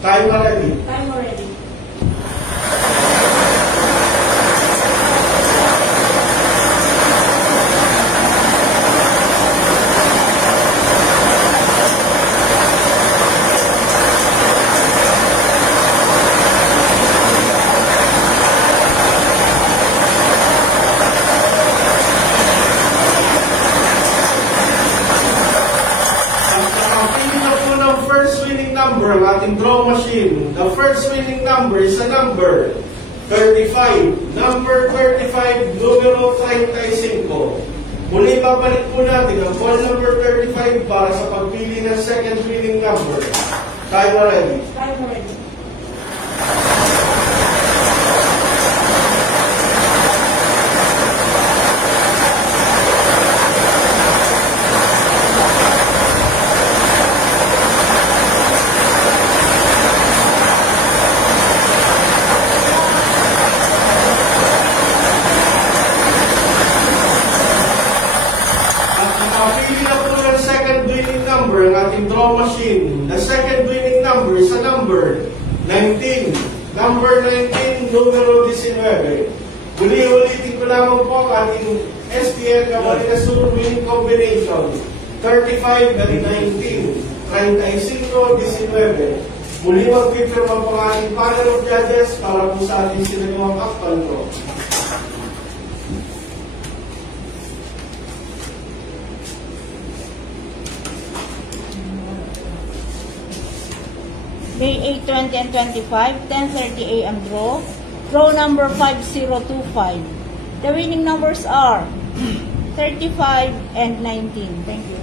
Time already. Time already. Ang ating draw machine. The first winning number is a number 35. Number 35, numero 35. Muli babalik po natin ang call number 35 para sa pagpili ng second winning number. Time already. Time already. Ang ating draw machine. The second winning number is a number 19. Number 19, numero 19. Ulitin ko lamang po ang ating STL Cabalinasul winning combination. 35 and 19. 35, 19. Muli mag-pipirma po ang ating panel of judges para po sa ating sinagawang akpal ko. May 8, 20, and 25, 10:30 a.m. draw. Draw number 5025. The winning numbers are 35 and 19. Thank you.